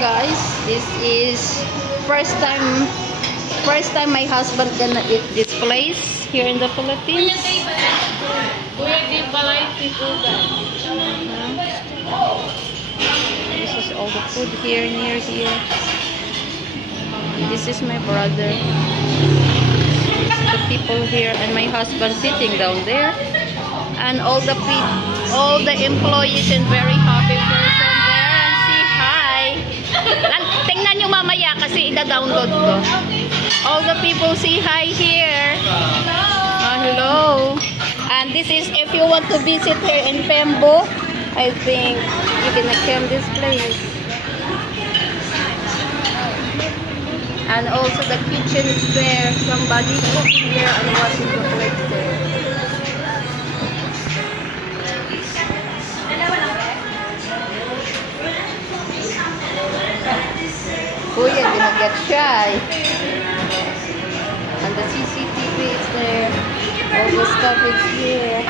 guys, this is first time my husband gonna eat this place here in the Philippines. This is all the food here near here. This is my brother. This is the people here, and my husband sitting down there, and all the employees and very happy person there. And say hi. Tingnan nyo mamaya kasi ida-download ko. All the people say hi here. Hello. And this is if you want to visit here in Pembo, I think you can come this place. And also the kitchen is there. Somebody cooking there and washing the plates there. Kuya, do not get shy. And the CCTV is there. All the stuff is here.